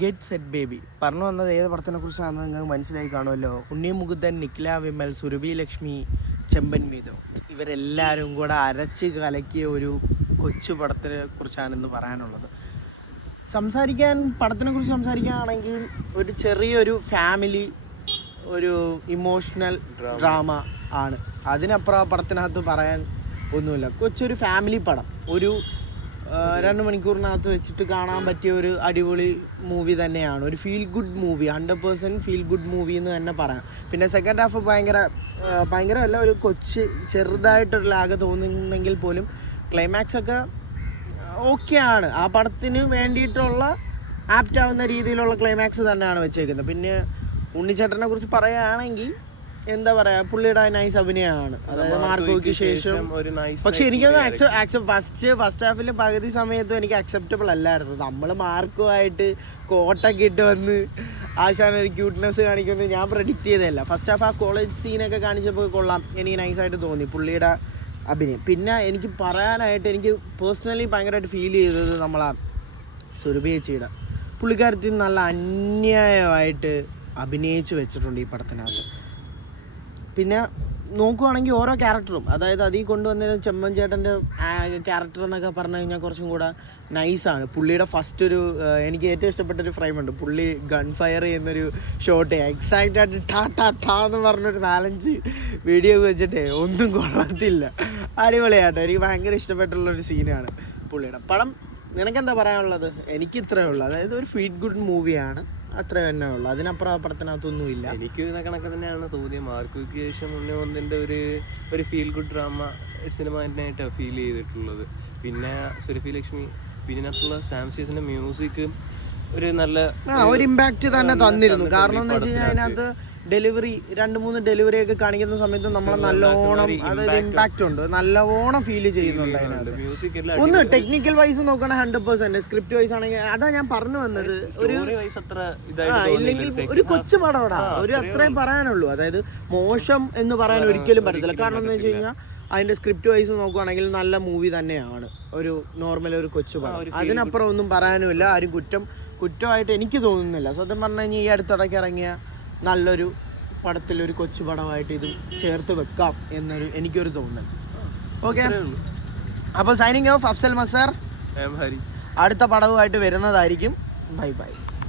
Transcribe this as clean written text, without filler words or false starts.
Get set baby പറഞ്ഞു വന്നത് ഏത് പടത്തിനെ കുറിച്ചാണെന്ന് നിങ്ങൾക്ക് മനസ്സിലായി കാണുമല്ലോ. ഉണ്ണി മുകുന്ദൻ, നിഖില വിമൽ, സുരഭി ലക്ഷ്മി, ചെമ്പൻ മീതോ ഇവരെല്ലാവരും കൂടെ അരച്ച് കലക്കിയ ഒരു കൊച്ചു പടത്തിനെ കുറിച്ചാണ് ഇന്ന് പറയാനുള്ളത്. പടത്തിനെ കുറിച്ച് സംസാരിക്കുകയാണെങ്കിൽ ഒരു ചെറിയൊരു ഫാമിലി, ഒരു ഇമോഷണൽ ഡ്രാമ ആണ്. അതിനപ്പുറം പടത്തിനകത്ത് പറയാൻ ഒന്നുമില്ല. കൊച്ചൊരു ഫാമിലി പടം, ഒരു 2 മണിക്കൂറിനകത്ത് വെച്ചിട്ട് കാണാൻ പറ്റിയ ഒരു അടിപൊളി മൂവി തന്നെയാണ്. ഒരു feel good movie, 100% feel good movie എന്ന് തന്നെ പറയാം. പിന്നെ സെക്കൻഡ് ഹാഫ് ഭയങ്കരമല്ല, ഒരു ചെറുതായിട്ടൊരു ലാഗ് തോന്നുന്നെങ്കിൽ പോലും ക്ലൈമാക്സ് ഒക്കെ ഓക്കെയാണ്. ആ പടത്തിന് വേണ്ടിയിട്ടുള്ള ആപ്റ്റ് ആവുന്ന രീതിയിലുള്ള ക്ലൈമാക്സ് തന്നെയാണ് വെച്ചേക്കുന്നത്. പിന്നെ ഉണ്ണിച്ചേട്ടനെ കുറിച്ച് പറയുകയാണെങ്കിൽ എന്താ പറയാ, പുള്ളിയുടെ നൈസ് അഭിനയമാണ്. അതായത് മാർക്കോയ്ക്ക് ശേഷം. പക്ഷെ എനിക്കത് ഫസ്റ്റ് ഹാഫിൽ പകുതി സമയത്തും എനിക്ക് അക്സെപ്റ്റബിൾ അല്ലായിരുന്നു. നമ്മൾ മാർക്കുമായിട്ട് കോട്ടൊക്കെ ഇട്ട് വന്ന് ആശാൻ ഒരു ക്യൂട്ട്നെസ് കാണിക്കുമെന്ന് ഞാൻ പ്രെഡിക്റ്റ് ചെയ്തതല്ല. ഫസ്റ്റ് ഹാഫ് ആ കോളേജ് സീനൊക്കെ കാണിച്ചപ്പോൾ കൊള്ളാം, എനിക്ക് നൈസായിട്ട് തോന്നി പുള്ളിയുടെ അഭിനയം. പിന്നെ എനിക്ക് പറയാനായിട്ട്, എനിക്ക് പേഴ്സണലി ഭയങ്കരമായിട്ട് ഫീൽ ചെയ്തത് നമ്മളാ സുരഭി ചേച്ചിയുടെ പുള്ളിക്കാരത്തിൽ നല്ല അന്യായമായിട്ട് അഭിനയിച്ച് വെച്ചിട്ടുണ്ട് ഈ പടത്തിനകത്ത്. പിന്നെ നോക്കുവാണെങ്കിൽ ഓരോ ക്യാരക്ടറും, അതായത് അതിൽ കൊണ്ടുവന്ന ചെമ്മൻ ചേട്ടൻ്റെ ക്യാരക്ടർ എന്നൊക്കെ പറഞ്ഞു കഴിഞ്ഞാൽ കുറച്ചും കൂടെ നൈസാണ്. പുള്ളിയുടെ ഫസ്റ്റ് എനിക്ക് ഏറ്റവും ഇഷ്ടപ്പെട്ടൊരു ഫ്രെയിമുണ്ട്. പുള്ളി ഗൺ ഫയർ ചെയ്യുന്നൊരു ഷോട്ട് എക്സാക്റ്റ് ആയിട്ട് ടാ എന്ന് പറഞ്ഞൊരു 4-5 വീഡിയോ വെച്ചിട്ടേ ഒന്നും കൊള്ളത്തില്ല. അടിപൊളിയാട്ടോ, എനിക്ക് ഭയങ്കര ഇഷ്ടപ്പെട്ടുള്ളൊരു സീനാണ് പുള്ളിയുടെ. പടം നിനക്കെന്താ പറയാനുള്ളത്? എനിക്ക് ഇത്രയേ ഉള്ളൂ. അതായത് ഒരു ഫീൽ ഗുഡ് മൂവിയാണ്, അത്ര തന്നെ ഉള്ളു. അതിനപ്പുറം പടത്തിനകത്തൊന്നും ഇല്ല. എനിക്ക് ഇതിനെ കണക്ക് തന്നെയാണ് തോന്നിയത്. മാർക്കോയ്ക്ക് ശേഷം ഉണ്ണിമുകുന്ദൻ്റെ ഒരു ഫീൽ ഗുഡ് ഡ്രാമ സിനിമ തന്നെയായിട്ടാണ് ഫീൽ ചെയ്തിട്ടുള്ളത്. പിന്നെ സുരഭി ലക്ഷ്മി, പിന്നെ അതിനകത്തുള്ള സാംസിയസിൻ്റെ മ്യൂസിക് ഒരു നല്ല ഒരു ഇമ്പാക്റ്റ് തന്നെ തന്നിരുന്നു. കാരണം എന്ന് വെച്ച് കഴിഞ്ഞാൽ അതിനകത്ത് 2-3 ഡെലിവറി ഒക്കെ കാണിക്കുന്ന സമയത്ത് നമ്മളെ നല്ലോണം അതൊരു ഇമ്പാക്റ്റ് ഉണ്ട്, നല്ലോണം ഫീൽ ചെയ്യുന്നുണ്ട് അതിനകത്ത്. ഒന്ന് ടെക്നിക്കൽ വൈസ് നോക്കണേ 100%, സ്ക്രിപ്റ്റ് വൈസ് ആണെങ്കിൽ അതാ ഞാൻ പറഞ്ഞു വന്നത്. ഇല്ലെങ്കിൽ ഒരു കൊച്ചു പടമാടാ, ഒരു അത്രയും പറയാനുള്ളൂ. അതായത് മോശം എന്ന് പറയാൻ ഒരിക്കലും പറ്റത്തില്ല. കാരണം എന്ന് വെച്ച് കഴിഞ്ഞാൽ അതിന്റെ സ്ക്രിപ്റ്റ് വൈസ് നോക്കുവാണെങ്കിൽ നല്ല മൂവി തന്നെയാണ്. ഒരു നോർമൽ ഒരു കൊച്ചു പടം, അതിനപ്പുറം ഒന്നും പറയാനുമില്ല. ആരും കുറ്റമായിട്ട് എനിക്ക് തോന്നുന്നില്ല. സത്യം പറഞ്ഞു കഴിഞ്ഞാൽ ഈ അടുത്തിടയ്ക്ക് ഇറങ്ങിയ നല്ലൊരു പടത്തിലൊരു കൊച്ചു പടമായിട്ട് ഇത് ചേർത്ത് വെക്കാം എന്നൊരു എനിക്കൊരു തോന്നൽ. ഓക്കെ, അപ്പോൾ സൈനിങ് ഓഫ്, അഫ്സൽ മസാർ. അടുത്ത പടവുമായിട്ട് വരുന്നതായിരിക്കും. Bye bye.